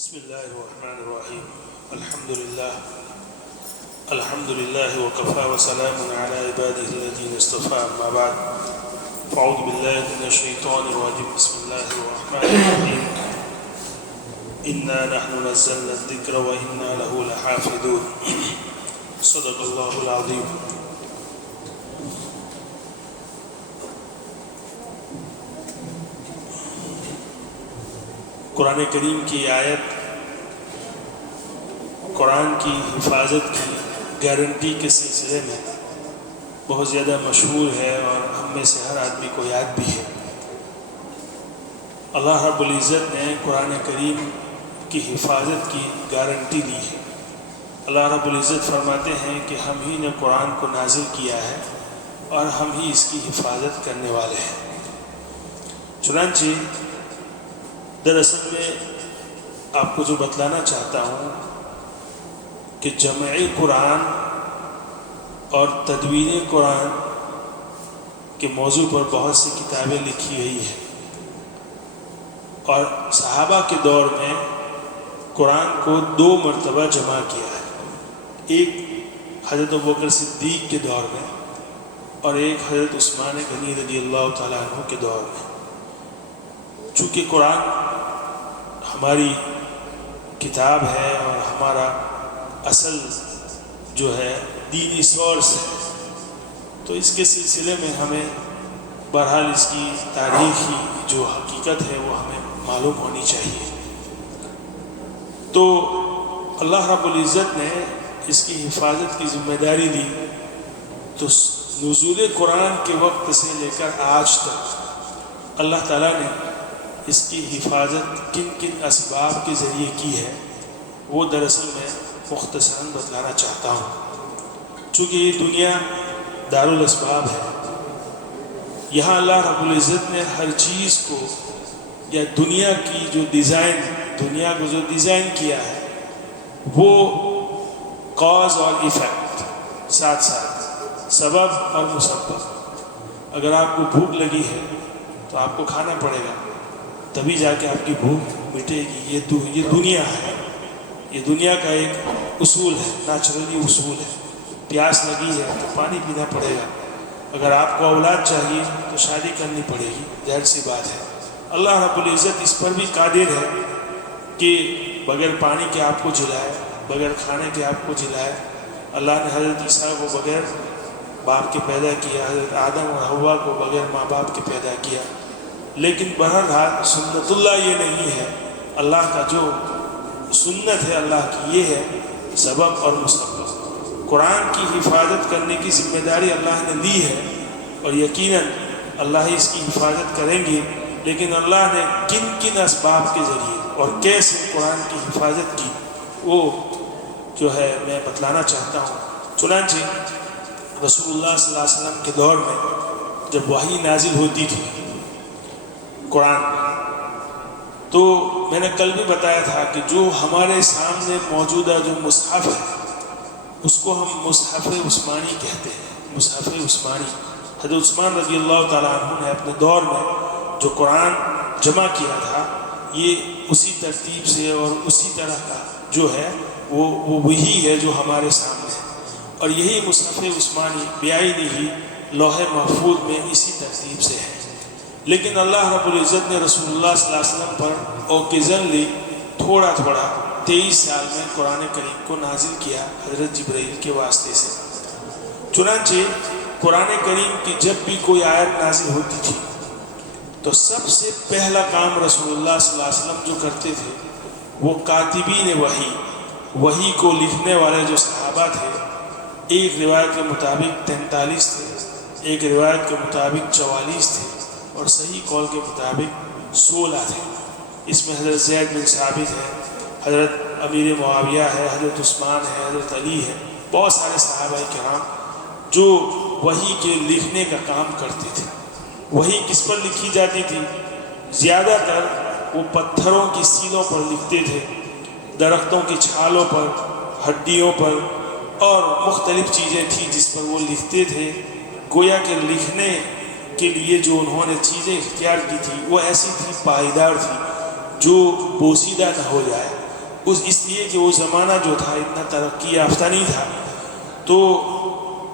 بسم الله الرحمن الرحيم. الحمد لله وكفى وسلام على عباده الذين اصطفى. أما بعد فأعوذ بالله من الشيطان الرجيم. بسم الله الرحمن الرحيم. إنا نحن نزلنا الذكر وإنا له لحافظون. صدق الله العظيم. قرآن کریم کی آیت قرآن کی حفاظت کی گارنٹی کے سلسلے میں بہت زیادہ مشہور ہے اور ہم میں سے ہر آدمی کو یاد بھی ہے. اللہ رب العزت نے قرآن کریم کی حفاظت کی گارنٹی لی ہے. اللہ رب العزت فرماتے ہیں کہ ہم ہی نے قرآن کو نازل کیا ہے اور ہم ہی اس کی حفاظت کرنے والے ہیں. چنانچہ دراصل میں آپ کو جو بتلانا چاہتا ہوں کہ جمع قرآن اور تدوین قرآن کے موضوع پر بہت سی کتابیں لکھی گئی ہیں اور صحابہ کے دور میں قرآن کو 2 مرتبہ جمع کیا ہے. ایک حضرت ابوبکر صدیق کے دور میں اور ایک حضرت عثمان غنی رضی اللہ تعالیٰ عنہ کے دور میں. چونکہ قرآن ہماری کتاب ہے اور ہمارا اصل جو ہے دینی سورس ہے، تو اس کے سلسلے میں ہمیں بہرحال اس کی تاریخی جو حقیقت ہے وہ ہمیں معلوم ہونی چاہیے. تو اللہ رب العزت نے اس کی حفاظت کی ذمہ داری لی. تو نزول قرآن کے وقت سے لے کر آج تک اللہ تعالیٰ نے اس کی حفاظت کن کن اسباب کے ذریعے کی ہے وہ دراصل میں مختصراً بتلانا چاہتا ہوں. چونکہ یہ دنیا دارالاسباب ہے، یہاں اللہ رب العزت نے ہر چیز کو یا دنیا کی جو ڈیزائن کیا ہے وہ کاز اور ایفیکٹ ساتھ ساتھ سبب اور مسبب. اگر آپ کو بھوک لگی ہے تو آپ کو کھانا پڑے گا، تبھی جا کے آپ کی بھوک مٹے گی. یہ دنیا ہے، یہ دنیا کا ایک اصول ہے، نیچرلی اصول ہے. پیاس لگی ہے تو پانی پینا پڑے گا. اگر آپ کو اولاد چاہیے تو شادی کرنی پڑے گی، ظاہر سی بات ہے. اللہ رب العزت اس پر بھی قادر ہے کہ بغیر پانی کے آپ کو جلائے، بغیر کھانے کے آپ کو جلائے. اللہ نے حضرت عیسیٰ کو بغیر باپ کے پیدا کیا، حضرت آدم اور حوا کو بغیر ماں باپ کے پیدا کیا. لیکن بہرحال سنت اللہ یہ نہیں ہے. اللہ کا جو سنت ہے اللہ کی یہ ہے سبب اور مسبب. قرآن کی حفاظت کرنے کی ذمہ داری اللہ نے لی ہے اور یقیناً اللہ ہی اس کی حفاظت کریں گے. لیکن اللہ نے کن کن اسباب کے ذریعے اور کیسے قرآن کی حفاظت کی وہ جو ہے میں بتلانا چاہتا ہوں. چنانچہ رسول اللہ صلی اللہ علیہ وسلم کے دور میں جب وحی نازل ہوتی تھی قرآن، تو میں نے کل بھی بتایا تھا کہ جو ہمارے سامنے موجودہ جو مصحف ہے اس کو ہم مصحف عثمانی کہتے ہیں. مصحف عثمانی، حضرت عثمان رضی اللہ تعالیٰ عنہ نے اپنے دور میں جو قرآن جمع کیا تھا یہ اسی ترتیب سے اور اسی طرح کا جو ہے وہ وہی ہے جو ہمارے سامنے ہے. اور یہی مصحف عثمانی بیائی لوح محفوظ میں اسی ترتیب سے ہے. لیکن اللہ رب العزت نے رسول اللہ صلی اللہ علیہ وسلم پر اوکیزنلی تھوڑا 23 سال میں قرآن کریم کو نازل کیا حضرت جبرائیل کے واسطے سے. چنانچہ قرآن کریم کی جب بھی کوئی آیت نازل ہوتی تھی تو سب سے پہلا کام رسول اللہ صلی اللہ علیہ وسلم جو کرتے تھے وہ کاتبین وحی کو لکھنے والے جو صحابہ تھے، ایک روایت کے مطابق 43 تھے، ایک روایت کے مطابق 44 تھے اور صحیح قول کے مطابق 16 تھے. اس میں حضرت زید بن ثابت ہے، حضرت امیر معاویہ ہے، حضرت عثمان ہے، حضرت علی ہے، بہت سارے صحابہ کرام جو وحی کے لکھنے کا کام کرتے تھے. وحی کس پر لکھی جاتی تھی؟ زیادہ تر وہ پتھروں کی سیلوں پر لکھتے تھے، درختوں کی چھالوں پر، ہڈیوں پر اور مختلف چیزیں تھیں جس پر وہ لکھتے تھے. گویا کہ لکھنے کے لیے جو انہوں نے چیزیں اختیار کی تھی وہ ایسی تھی، پائیدار تھی، جو بوسیدہ نہ ہو جائے. اس لیے کہ وہ زمانہ جو تھا اتنا ترقی یافتہ نہیں تھا، تو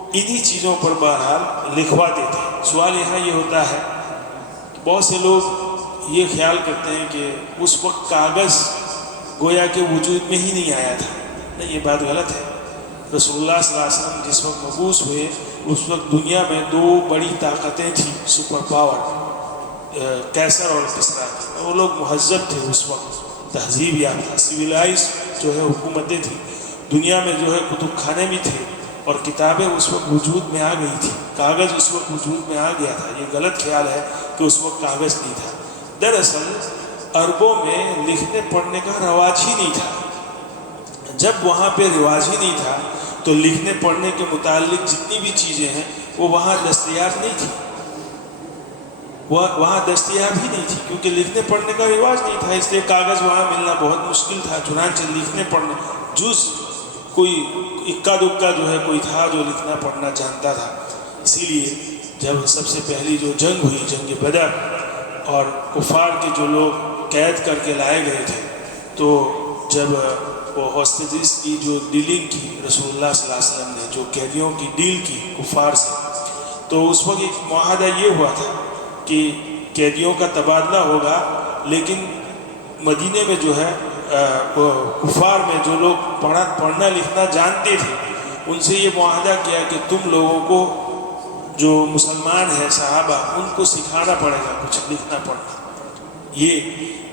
انہی چیزوں پر بہرحال لکھواتے تھے۔ سوال یہاں یہ ہوتا ہے کہ بہت سے لوگ یہ خیال کرتے ہیں کہ اس وقت کاغذ گویا کہ وجود میں ہی نہیں آیا تھا۔ نہیں، یہ بات غلط ہے۔ رسول اللہ صلی اللہ علیہ وسلم جس وقت مبعوث ہوئے اس وقت دنیا میں دو بڑی طاقتیں تھیں سپر پاور، کیسر اور کسریٰ، وہ لوگ مہذب تھے اس وقت، تہذیب یافتہ سویلائز جو ہے حکومتیں تھیں دنیا میں، جو ہے کتب خانے بھی تھے اور کتابیں اس وقت وجود میں آ گئی تھی، کاغذ اس وقت وجود میں آ گیا تھا۔ یہ غلط خیال ہے کہ اس وقت کاغذ نہیں تھا۔ دراصل عربوں میں لکھنے پڑھنے کا رواج ہی نہیں تھا۔ جب وہاں پہ رواج ہی نہیں تھا تو لکھنے پڑھنے کے متعلق جتنی بھی چیزیں ہیں وہ وہاں دستیاب نہیں تھی، وہاں دستیاب ہی نہیں تھی، کیونکہ لکھنے پڑھنے کا رواج نہیں تھا، اس لیے کاغذ وہاں ملنا بہت مشکل تھا۔ چنانچہ لکھنے پڑھنے جز کوئی اکا دکا جو ہے کوئی تھا جو لکھنا پڑھنا جانتا تھا۔ اسی لیے جب سب سے پہلی جو جنگ ہوئی، جنگ بدر، اور کفار کے جو لوگ قید کر کے لائے گئے تھے، تو جب وہ ہوسٹیجز کی جو ڈیلنگ کی رسول اللہ صلی اللہ علیہ وسلم نے، جو قیدیوں کی ڈیل کی کفار سے، تو اس وقت ایک معاہدہ یہ ہوا تھا کہ قیدیوں کا تبادلہ ہوگا، لیکن مدینے میں جو ہے کفار میں جو لوگ پڑھنا لکھنا جانتے تھے ان سے یہ معاہدہ کیا کہ تم لوگوں کو جو مسلمان ہیں صحابہ ان کو سکھانا پڑے گا کچھ لکھنا پڑھنا۔ یہ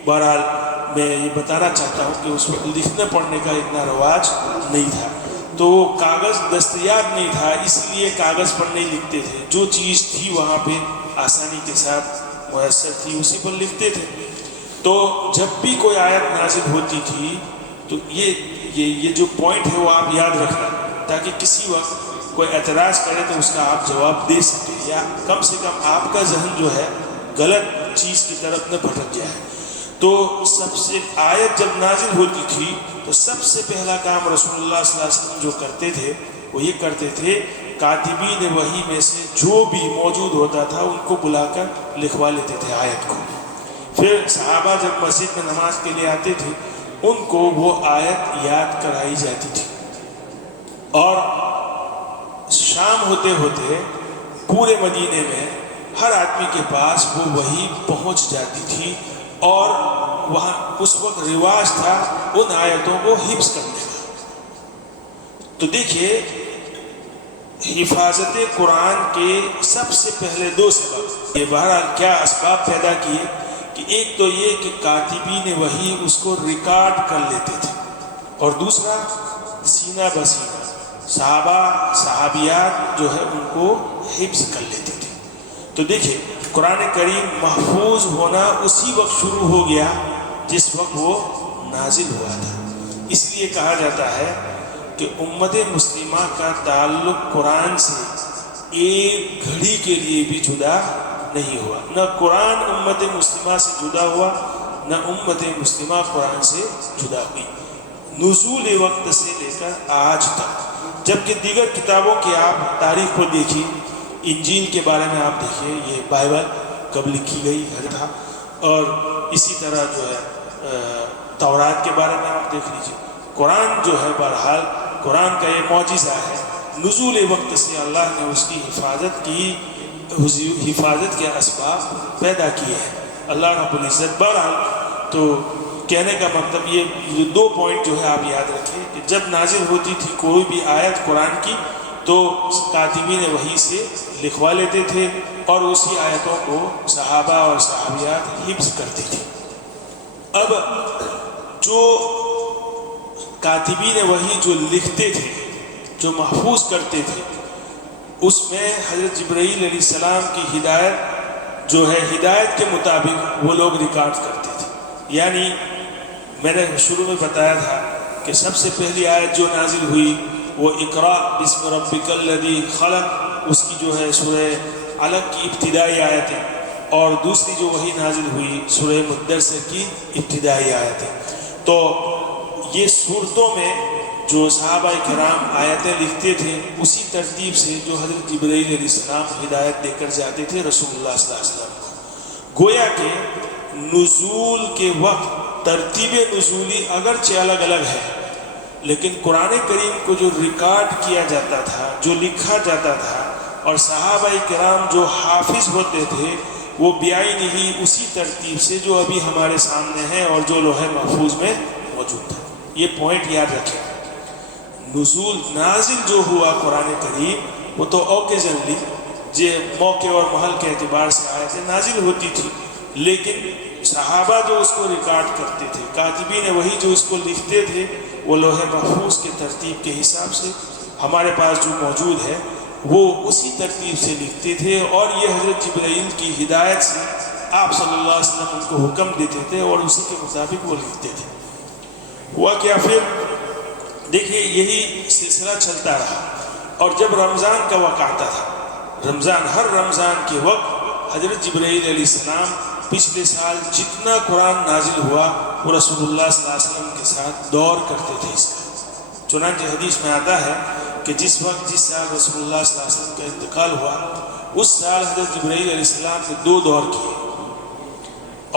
بہرحال میں یہ بتانا چاہتا ہوں کہ اس وقت لکھنے پڑھنے کا اتنا رواج نہیں تھا، تو کاغذ دستیاب نہیں تھا، اس لیے کاغذ پر نہیں لکھتے تھے۔ جو چیز تھی وہاں پہ آسانی کے ساتھ میسر تھی اسی پر لکھتے تھے۔ تو جب بھی کوئی آیت نازل ہوتی تھی تو یہ جو پوائنٹ ہے وہ آپ یاد رکھنا، تاکہ کسی وقت کوئی اعتراض کرے تو اس کا آپ جواب دے سکیں، یا کم سے کم آپ کا ذہن جو ہے غلط چیز کی طرف نہ بھٹک جائے۔ تو سب سے آیت جب نازل ہوتی تھی تو سب سے پہلا کام رسول اللہ صلی اللہ علیہ وسلم جو کرتے تھے وہ یہ کرتے تھے، کاتبین وحی میں سے جو بھی موجود ہوتا تھا ان کو بلا کر لکھوا لیتے تھے آیت کو۔ پھر صحابہ جب مسجد میں نماز کے لیے آتے تھے ان کو وہ آیت یاد کرائی جاتی تھی، اور شام ہوتے ہوتے پورے مدینے میں ہر آدمی کے پاس وہ وحی پہنچ جاتی تھی، اور وہاں اس وقت رواج تھا ان آیتوں کو حفظ کرنے کا۔ تو دیکھیے حفاظت قرآن کے سب سے پہلے دو سبب، یہ بہرحال کیا اسباب پیدا کیے، کہ ایک تو یہ کہ کاتبین وحی اس کو ریکارڈ کر لیتے تھے، اور دوسرا سینہ بسینہ صحابہ صحابیات جو ہے ان کو حفظ کر لیتے تھے۔ تو دیکھیں قرآن کریم محفوظ ہونا اسی وقت شروع ہو گیا جس وقت وہ نازل ہوا تھا۔ اس لیے کہا جاتا ہے کہ امت مسلمہ کا تعلق قرآن سے ایک گھڑی کے لیے بھی جدا نہیں ہوا، نہ قرآن امت مسلمہ سے جدا ہوا نہ امت مسلمہ قرآن سے جدا ہوئی، نزول وقت سے لے کر آج تک۔ جبکہ دیگر کتابوں کی آپ تاریخ کو دیکھیے، انجیل کے بارے میں آپ دیکھیے، یہ بائبل کب لکھی گئی تھا، اور اسی طرح جو ہے تورات کے بارے میں آپ دیکھ لیجیے۔ قرآن جو ہے بہرحال قرآن کا یہ معجزہ ہے، نزول وقت سے اللہ نے اس کی حفاظت کے اسباب پیدا کیے ہیں اللہ رب العزت۔ بہرحال تو کہنے کا مطلب یہ دو پوائنٹ جو ہے آپ یاد رکھیں کہ جب نازل ہوتی تھی کوئی بھی آیت قرآن کی تو کاتبین وحی سے لکھوا لیتے تھے، اور اسی آیتوں کو صحابہ اور صحابیات حفظ کرتے تھے۔ اب جو کاتبین وحی جو لکھتے تھے، جو محفوظ کرتے تھے، اس میں حضرت جبرائیل علیہ السلام کی ہدایت جو ہے ہدایت کے مطابق وہ لوگ ریکارڈ کرتے تھے۔ یعنی میں نے شروع میں بتایا تھا کہ سب سے پہلی آیت جو نازل ہوئی وہ اقرا بسم ربک الذی خلق، اس کی جو ہے سورہ علق کی ابتدائی آیتیں، اور دوسری جو وہی نازل ہوئی سورہ مدثر کی ابتدائی آیتیں۔ تو یہ صورتوں میں جو صحابہ کرام آیتیں لکھتے تھے اسی ترتیب سے جو حضرت جبرائیل علیہ السلام ہدایت دے کر جاتے تھے رسول اللہ صلی اللہ علیہ وسلم کو۔ گویا کہ نزول کے وقت ترتیب نزولی اگرچہ الگ الگ ہے، لیکن قرآن کریم کو جو ریکارڈ کیا جاتا تھا، جو لکھا جاتا تھا، اور صحابہ کرام جو حافظ ہوتے تھے وہ بیائی نہیں اسی ترتیب سے جو ابھی ہمارے سامنے ہے اور جو لوح محفوظ میں موجود تھا۔ یہ پوائنٹ یاد رکھیں۔ نزول نازل جو ہوا قرآن کریم وہ تو اوکیزنلی موقع اور محل کے اعتبار سے آیتیں نازل ہوتی تھی، لیکن صحابہ جو اس کو ریکارڈ کرتے تھے، کاتبین وہی جو اس کو لکھتے تھے، وہ لوح محفوظ کے ترتیب کے حساب سے ہمارے پاس جو موجود ہے وہ اسی ترتیب سے لکھتے تھے، اور یہ حضرت جبرائیل کی ہدایت سے آپ صلی اللہ علیہ وسلم ان کو حکم دیتے تھے اور اسی کے مطابق وہ لکھتے تھے۔ ہوا کیا پھر دیکھیے یہی سلسلہ چلتا رہا، اور جب رمضان کا وقت آتا تھا، ہر رمضان کے وقت حضرت جبرائیل علیہ السلام پچھلے سال جتنا قرآن نازل ہوا وہ رسول اللہ صلی اللہ علیہ وسلم کے ساتھ دور کرتے تھے اس کا۔ چنانچہ حدیث میں آتا ہے کہ جس سال رسول اللہ صلی اللہ علیہ وسلم کا انتقال ہوا، اس سال حضرت جبرائیل علیہ السلام نے 2 دور کیے،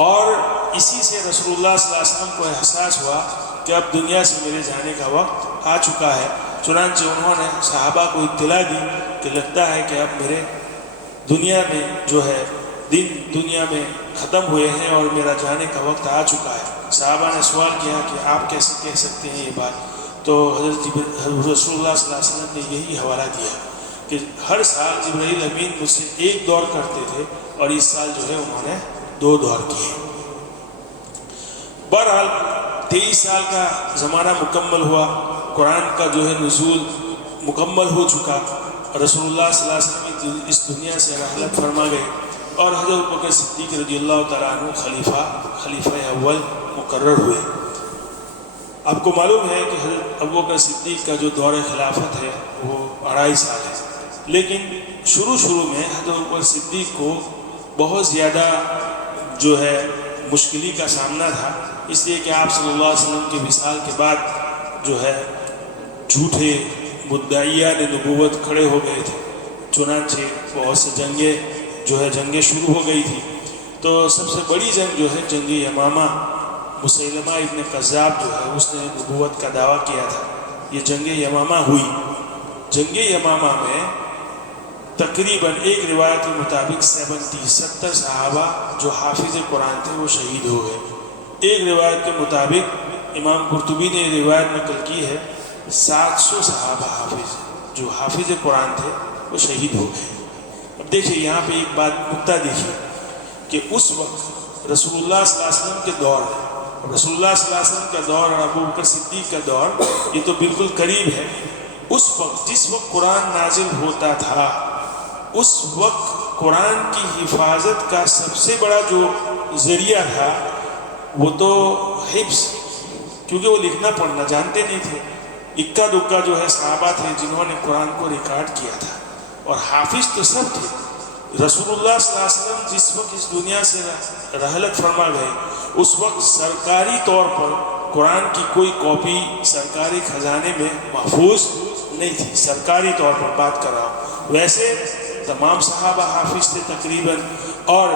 اور اسی سے رسول اللہ صلی اللہ علیہ وسلم کو احساس ہوا کہ اب دنیا سے میرے جانے کا وقت آ چکا ہے۔ چنانچہ انہوں نے صحابہ کو اطلاع دی کہ لگتا ہے کہ اب میرے دنیا میں جو ہے دن دنیا میں ختم ہوئے ہیں اور میرا جانے کا وقت آ چکا ہے۔ صحابہ نے سوال کیا کہ آپ کیسے کہہ سکتے ہیں یہ بات؟ تو حضرت رسول اللہ صلی اللہ علیہ وسلم نے یہی حوالہ دیا کہ ہر سال جبرائیل امین مجھ سے 1 دور کرتے تھے، اور اس سال جو ہے انہوں نے 2 دور کیے۔ بہرحال 23 سال کا زمانہ مکمل ہوا، قرآن کا جو ہے نزول مکمل ہو چکا، رسول اللہ صلی اللہ علیہ وسلم اس دنیا سے رحلت فرما گئے، اور حضرت ابوبکر صدیق رضی اللہ تعالیٰ عنہ خلیفہ اول مقرر ہوئے۔ آپ کو معلوم ہے کہ حضرت ابوبکر صدیق کا جو دور خلافت ہے وہ 2.5 سال ہے، لیکن شروع میں حضرت ابوبکر صدیق کو بہت زیادہ جو ہے مشکلی کا سامنا تھا، اس لیے کہ آپ صلی اللہ علیہ وسلم کے وصال کے بعد جو ہے جھوٹے مدعیان نبوت کھڑے ہو گئے تھے، چنانچہ بہت سے جنگیں شروع ہو گئی تھی۔ تو سب سے بڑی جنگ جو ہے جنگ یمامہ، مسیلمہ ابن کذاب جو ہے اس نے نبوت کا دعویٰ کیا تھا، یہ جنگ یمامہ ہوئی۔ جنگ یمامہ میں تقریباً ایک روایت کے مطابق 70 صحابہ جو حافظ قرآن تھے وہ شہید ہو گئے۔ ایک روایت کے مطابق امام قرطبی نے یہ روایت نقل کی ہے 700 صحابہ جو حافظ قرآن تھے وہ شہید ہو گئے۔ اب دیکھیے یہاں پہ ایک بات نکتہ دیکھیے کہ اس وقت رسول اللہ صلی اللہ علیہ وسلم کے دور ہے، رسول اللہ صلی اللہ علیہ وسلم کا دور اور ابوبکر صدیق کا دور یہ تو بالکل قریب ہے۔ اس وقت جس وقت قرآن نازل ہوتا تھا، اس وقت قرآن کی حفاظت کا سب سے بڑا جو ذریعہ تھا وہ تو حفظ، کیونکہ وہ لکھنا پڑھنا جانتے نہیں تھے۔ اکا دکا جو ہے صحابہ تھے جنہوں نے قرآن کو ریکارڈ کیا تھا، اور حافظ تو سب تھے۔ رسول اللہ صلی اللہ علیہ وسلم جس وقت اس دنیا سے رحلت فرما گئے، اس وقت سرکاری طور پر قرآن کی کوئی کاپی سرکاری خزانے میں محفوظ نہیں تھی، سرکاری طور پر بات کر رہا ہوں۔ ویسے تمام صحابہ حافظ تھے تقریباً، اور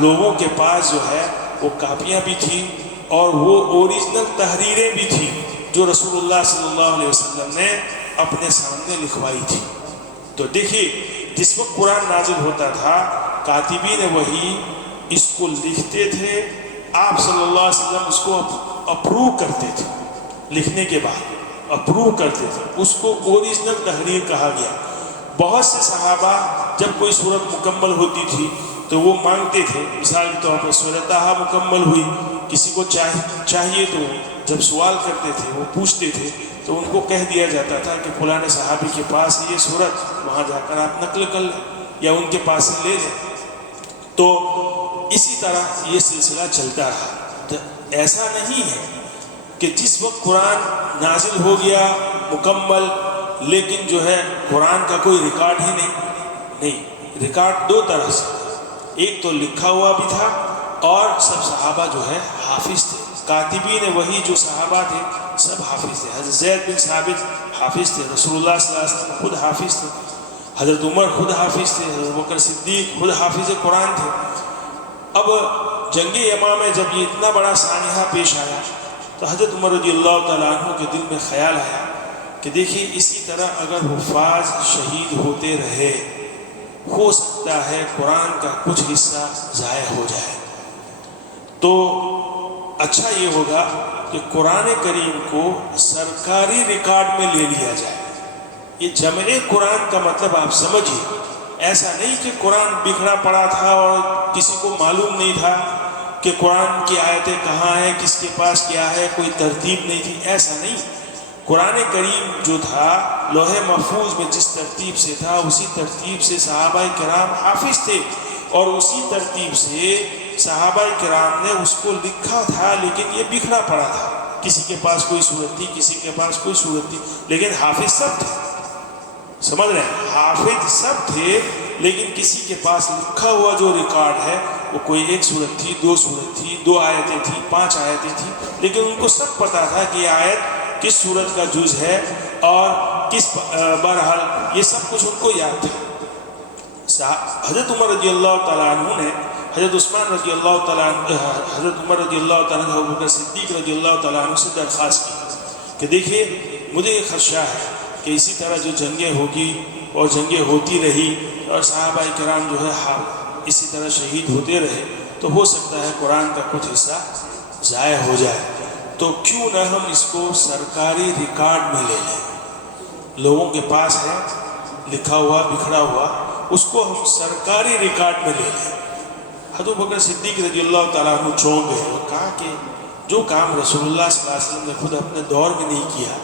لوگوں کے پاس جو ہے وہ کاپیاں بھی تھیں اور وہ اوریجنل تحریریں بھی تھیں جو رسول اللہ صلی اللہ علیہ وسلم نے اپنے سامنے لکھوائی تھی۔ تو دیکھیے جس وقت قرآن نازل ہوتا تھا کاتبین وہی اس کو لکھتے تھے، آپ صلی اللہ علیہ وسلم اس کو اپروو کرتے تھے، لکھنے کے بعد اپروو کرتے تھے، اس کو اوریجنل تحریر کہا گیا۔ بہت سے صحابہ جب کوئی صورت مکمل ہوتی تھی تو وہ مانگتے تھے، مثال کے طور پر سورۃ طٰہٰ مکمل ہوئی، کسی کو چاہیے تو جب سوال کرتے تھے وہ پوچھتے تھے تو ان کو کہہ دیا جاتا تھا کہ فلاں صحابی کے پاس یہ صورت، وہاں جا کر آپ نقل کر لیں یا ان کے پاس سے لے لیں۔ تو اسی طرح یہ سلسلہ چلتا رہا۔ ایسا نہیں ہے کہ جس وقت قرآن نازل ہو گیا مکمل، لیکن جو ہے قرآن کا کوئی ریکارڈ ہی نہیں۔ ریکارڈ 2 طرح سے، ایک تو لکھا ہوا بھی تھا اور سب صحابہ جو ہے حافظ تھے۔ کاتبین وہی جو صحابہ تھے سب حافظ تھے۔ حضرت زید بن ثابت حافظ تھے، رسول اللہ صلی اللہ علیہ وسلم خود حافظ تھے، حضرت عمر خود حافظ تھے، حضرت ابوبکر صدیق خود حافظ قرآن تھے۔ اب جنگ یمامہ میں جب یہ اتنا بڑا سانحہ پیش آیا تو حضرت عمر رضی اللہ تعالیٰ عنہ کے دل میں خیال آیا کہ دیکھیے اسی طرح اگر حفاظ شہید ہوتے رہے ہو سکتا ہے قرآن کا کچھ حصہ ضائع ہو جائے، تو اچھا یہ ہوگا کہ قرآن کریم کو سرکاری ریکارڈ میں لے لیا جائے۔ یہ جمع قرآن کا مطلب آپ سمجھیے، ایسا نہیں کہ قرآن بکھرا پڑا تھا اور کسی کو معلوم نہیں تھا کہ قرآن کی آیتیں کہاں ہیں، کس کے پاس کیا ہے، کوئی ترتیب نہیں تھی، ایسا نہیں۔ قرآن کریم جو تھا لوح محفوظ میں جس ترتیب سے تھا اسی ترتیب سے صحابہ کرام حافظ تھے، اور اسی ترتیب سے صحابہ کرام نے اس کو لکھا تھا، لیکن یہ بکھرا پڑا تھا، کسی کے پاس کوئی صورت تھی، کسی کے پاس کوئی صورت تھی، لیکن حافظ سب تھے، سمجھ رہے ہیں، حافظ سب تھے، لیکن کسی کے پاس لکھا ہوا جو ریکارڈ ہے وہ کوئی ایک صورت تھی، دو صورت تھی، 2 آیتیں تھیں، 5 آیتیں تھیں، لیکن ان کو سب پتا تھا کہ یہ آیت کس صورت کا جز ہے اور کس بہرحال یہ سب کچھ ان کو یاد تھا۔ حضرت عمر رضی اللہ تعالیٰ عنہ نے حضرت عثمان رضی اللہ تعالیٰ عنہ، حضرت عمر رضی اللہ تعالیٰ عنہ، ابوبکر صدیق رضی اللہ تعالیٰ عنہ سے درخواست کی کہ دیکھیے مجھے یہ خدشہ ہے کہ اسی طرح جو جنگیں ہوگی اور جنگیں ہوتی رہی اور صحابہ کرام جو ہے اسی طرح شہید ہوتے رہے تو ہو سکتا ہے قرآن کا کچھ حصہ ضائع ہو جائے، تو کیوں نہ ہم اس کو سرکاری ریکارڈ میں لے لیں، لوگوں کے پاس ہے لکھا ہوا بکھرا ہوا، اس کو ہم سرکاری ریکارڈ میں لے لیں۔ حضرت ابوبکر صدیق رضی اللہ تعالیٰ عنہ چونک گئے اور کہا کہ جو کام رسول اللہ صلی اللہ علیہ وسلم نے خود اپنے دور میں نہیں کیا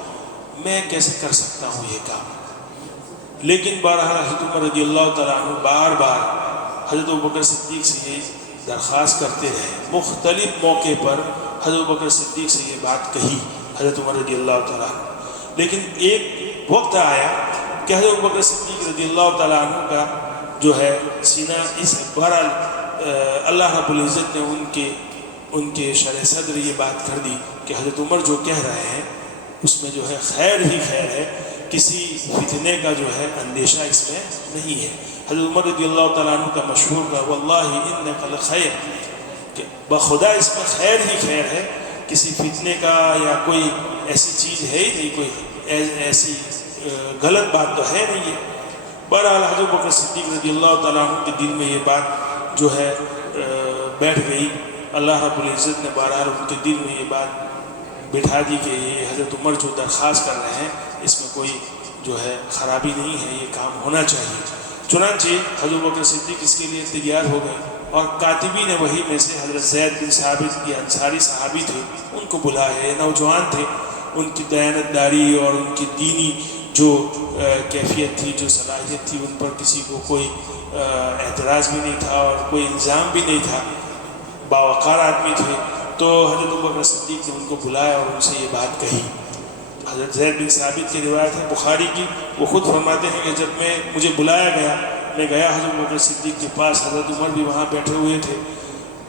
میں کیسے کر سکتا ہوں یہ کام، لیکن بہرحال حضرت عمر رضی اللہ تعالیٰ عنہ بار بار حضرت ابوبکر صدیق سے یہ درخواست کرتے رہے، مختلف موقع پر حضرت ابوبکر صدیق سے یہ بات کہی حضرت عمر رضی اللہ تعالیٰ عنہ، لیکن ایک وقت آیا کہ حضرت ابوبکر صدیق رضی اللہ تعالیٰ عنہ کا جو ہے سینہ اس بہرحال اللہ رب العزت نے ان کے شرح صدر یہ بات کر دی کہ حضرت عمر جو کہہ رہے ہیں اس میں جو ہے خیر ہی خیر ہے، کسی فتنے کا جو ہے اندیشہ اس میں نہیں ہے۔ حضرت عمر رضی اللہ تعالیٰ عنہ کا مشہور کا واللہ انک لخیر، کہ بخدا اس میں خیر ہی خیر ہے، کسی فتنے کا یا کوئی ایسی چیز ہے ہی نہیں، کوئی ایسی غلط بات تو ہے نہیں ہے۔ بہرحال حضرت ابوبکر صدیق رضی اللہ تعالیٰ عنہ کے دل میں یہ بات جو ہے بیٹھ گئی، اللہ رب العزت نے بہرحال ان کے دل میں یہ بات بٹھا دی کہ یہ حضرت عمر جو درخواست کر رہے ہیں اس میں کوئی جو ہے خرابی نہیں ہے، یہ کام ہونا چاہیے۔ چنانچہ حضرت ابوبکر صدیق اس کے لیے تیار ہو گئے اور کاتبین وحی میں سے حضرت زید بن ثابت یہ انصاری صحابی تھے، ان کو بلائے، نوجوان تھے، ان کی دیانت داری اور ان کی دینی جو کیفیت تھی، جو صلاحیت تھی، ان پر کسی کو کوئی اعتراض بھی نہیں تھا اور کوئی الزام بھی نہیں تھا، باوقار آدمی تھے، تو حضرت ابوبکر صدیق نے ان کو بلایا اور ان سے یہ بات کہی۔ حضرت زید بن ثابت کی روایت ہے بخاری کی، وہ خود فرماتے ہیں کہ جب مجھے بلایا گیا، میں گیا حضرت ابوبکر صدیق کے پاس، حضرت عمر بھی وہاں بیٹھے ہوئے تھے،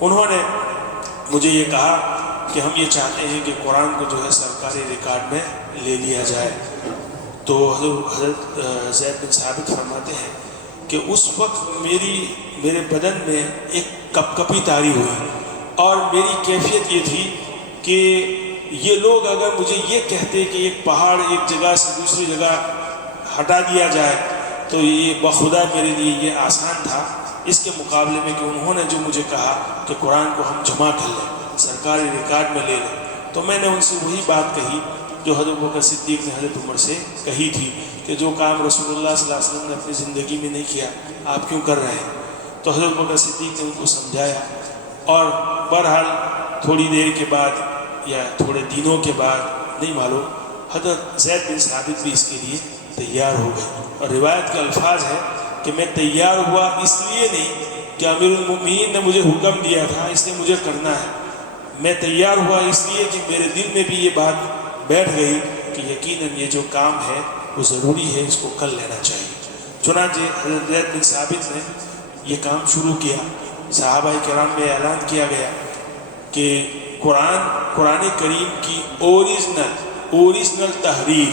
انہوں نے مجھے یہ کہا کہ ہم یہ چاہتے ہیں کہ قرآن کو جو ہے سرکاری ریکارڈ میں لے لیا جائے۔ تو حضرت زید بن ثابت فرماتے ہیں کہ اس وقت میرے بدن میں ایک کپکپی طاری ہوئی اور میری کیفیت یہ تھی کہ یہ لوگ اگر مجھے یہ کہتے کہ ایک پہاڑ ایک جگہ سے دوسری جگہ ہٹا دیا جائے تو یہ بخدا میرے لیے یہ آسان تھا، اس کے مقابلے میں کہ انہوں نے جو مجھے کہا کہ قرآن کو ہم جمع کر لیں، سرکاری ریکارڈ میں لے لیں، تو میں نے ان سے وہی بات کہی جو حضرت ابوبکر صدیق نے حضرت عمر سے کہی تھی کہ جو کام رسول اللہ صلی اللہ علیہ وسلم نے اپنی زندگی میں نہیں کیا آپ کیوں کر رہے ہیں۔ تو حضرت ابوبکر صدیق نے ان کو سمجھایا اور بہرحال تھوڑی دیر کے بعد یا تھوڑے دنوں کے بعد نہیں معلوم حضرت زید بن ثابت بھی اس کے لیے تیار ہو گئے، اور روایت کے الفاظ ہے کہ میں تیار ہوا اس لیے نہیں کہ امیر المؤمنین نے مجھے حکم دیا تھا اس لیے مجھے کرنا ہے، میں تیار ہوا اس لیے کہ میرے دل میں بھی یہ بات بیٹھ گئی کہ یقیناً یہ جو کام ہے وہ ضروری ہے، اس کو کر لینا چاہیے۔ چنانچہ حضرت زید بن ثابت نے یہ کام شروع کیا، صحابہ کرام میں اعلان کیا گیا کہ قرآن کریم کی اوریجنل تحریر،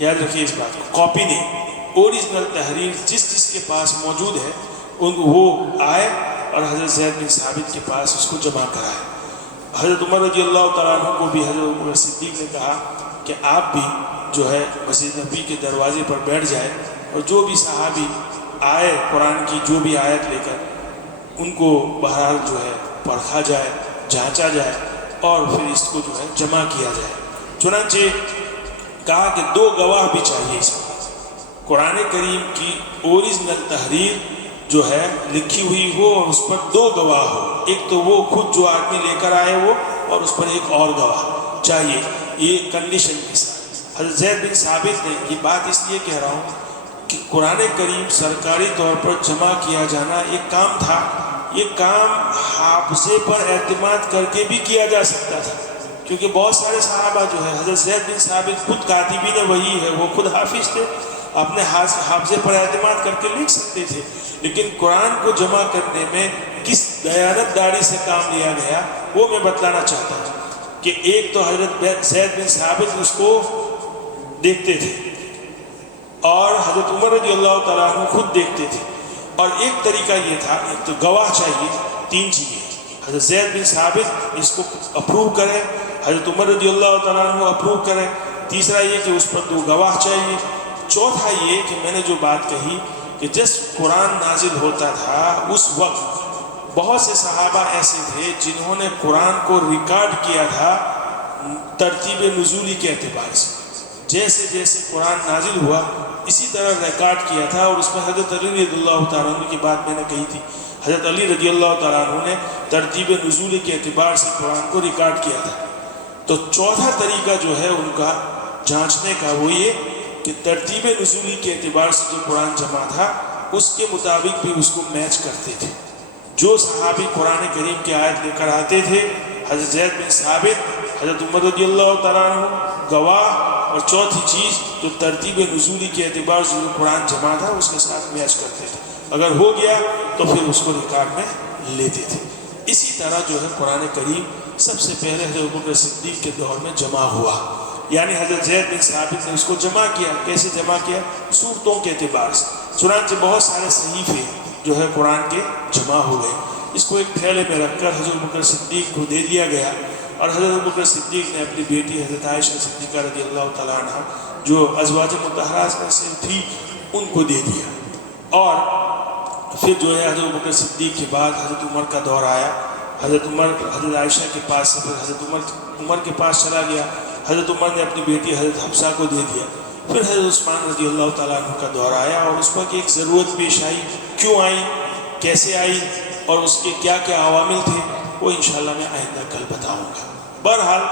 یاد رکھیے اس بات کو، کاپی نہیں، اوریجنل تحریر جس کے پاس موجود ہے وہ آئے اور حضرت زید بن ثابت کے پاس اس کو جمع کرائے۔ حضرت عمر رضی اللہ تعالیٰ عنہ کو بھی حضرت عمر صدیق نے کہا کہ آپ بھی جو ہے مسجد نبی کے دروازے پر بیٹھ جائے اور جو بھی صحابی آئے قرآن کی جو بھی آیت لے کر ان کو بہرحال جو ہے پرکھا جائے، جانچا جائے اور پھر اس کو جو ہے جمع کیا جائے۔ چنانچہ کہا کہ 2 گواہ بھی چاہیے اس میں۔ قرآن کریم کی اوریجنل تحریر جو ہے لکھی ہوئی ہو اور اس پر 2 گواہ ہو، ایک تو وہ خود جو آدمی لے کر آئے وہ، اور اس پر ایک اور گواہ چاہیے، یہ کنڈیشن کے ساتھ۔ حضرت زید بن ثابت نے یہ بات اس لیے کہہ رہا ہوں کہ قرآن کریم سرکاری طور پر جمع کیا جانا ایک کام تھا، یہ کام حافظے پر اعتماد کر کے بھی کیا جا سکتا تھا، کیونکہ بہت سارے صحابہ جو ہے، حضرت زید بن ثابت خود کاتبین وحی ہے، وہ خود حافظ تھے، اپنے حافظے پر اعتماد کر کے لکھ سکتے تھے، لیکن قرآن کو جمع کرنے میں کس دیانت داری سے کام لیا گیا وہ میں بتلانا چاہتا ہوں کہ ایک تو حضرت زید بن ثابت اس کو دیکھتے تھے اور حضرت عمر رضی اللہ تعالیٰ عنہ خود دیکھتے تھے، اور ایک طریقہ یہ تھا، ایک تو گواہ چاہیے، 3 چیزیں، حضرت زید بن ثابت اس کو اپروو کریں، حضرت عمر رضی اللہ تعالیٰ عنہ اپروو کریں، تیسرا یہ کہ اس پر 2 گواہ چاہیے، چوتھا یہ کہ میں نے جو بات کہی کہ جس قرآن نازل ہوتا تھا اس وقت بہت سے صحابہ ایسے تھے جنہوں نے قرآن کو ریکارڈ کیا تھا ترتیب نزولی کے اعتبار سے، جیسے جیسے قرآن نازل ہوا اسی طرح ریکارڈ کیا تھا، اور اس میں حضرت علی رضی اللہ تعالیٰ عنہ کی بات میں نے کہی تھی، حضرت علی رضی اللہ تعالیٰ عنہ نے ترتیب نزول کے اعتبار سے قرآن کو ریکارڈ کیا تھا۔ تو چوتھا طریقہ جو ہے ان کا جانچنے کا وہ یہ کہ ترتیب نزولی کے اعتبار سے جو قرآن جمع تھا اس کے مطابق بھی اس کو میچ کرتے تھے۔ جو صحابی قرآن کریم کی آیت لے کر آتے تھے، حضرت زید بن ثابت، حضرت عمر رضی اللہ تعالیٰ عنہ گواہ، اور چوتھی چیز جو ترتیب نزولی کے اعتبار سے جو قرآن جمع تھا اس کے ساتھ میچ کرتے تھے، اگر ہو گیا تو پھر اس کو ریکارڈ میں لیتے تھے۔ اسی طرح جو ہے قرآن کریم سب سے پہلے حضرت بکر صدیق کے دور میں جمع ہوا، یعنی حضرت زید بن ثابت نے اس کو جمع کیا۔ کیسے جمع کیا؟ صورتوں کے اعتبار سے، چنانچہ بہت سارے صحیفے جو ہے قرآن کے جمع ہو گئے، اس کو ایک تھیلے میں رکھ کر حضرت بکر صدیق کو دے دیا گیا، اور حضرت بکر صدیق نے اپنی بیٹی حضرت عائشہ صدیقہ رضی اللہ تعالیٰ عنہ جو ازواج مطہرات میں سے تھی ان کو دے دیا، اور پھر جو ہے حضرت بکر صدیق کے بعد حضرت عمر کا دور آیا، حضرت عمر حضرت عائشہ کے پاس سے پھر حضرت عمر کے پاس چلا گیا، حضرت عمر نے اپنی بیٹی حضرت حفصہ کو دے دیا، پھر حضرت عثمان رضی اللہ تعالیٰ عنہ کا دور آیا، اور اس وقت ایک ضرورت پیش آئی، کیوں آئی، کیسے آئی، اور اس کے کیا کیا عوامل تھے، وہ انشاءاللہ میں آئندہ کل بتاؤں گا۔ بہرحال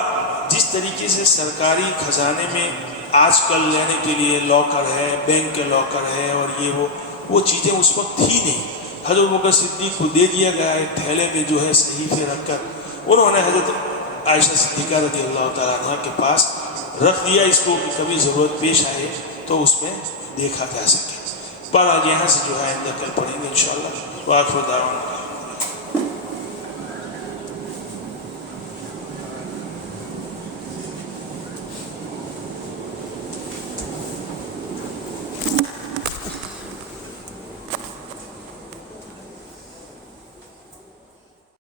جس طریقے سے سرکاری خزانے میں آج کل لینے کے لیے لاکر ہے، بینک کے لاکر ہے اور یہ وہ چیزیں اس وقت تھی نہیں، حضرت بکر صدیق کو دے دیا گیا ایک تھیلے میں جو ہے صحیفے رکھ کر، انہوں نے حضرت عائشہ صدیقہ رضی اللہ تعالیٰ عنہ کے پاس رکھ دیا اس کو کہ کبھی ضرورت پیش آئے تو اس میں دیکھا جا سکے۔ پر آج یہاں سے جو ہے آئندہ کل پڑھیں گے انشاءاللہ۔ وآخر دعوانا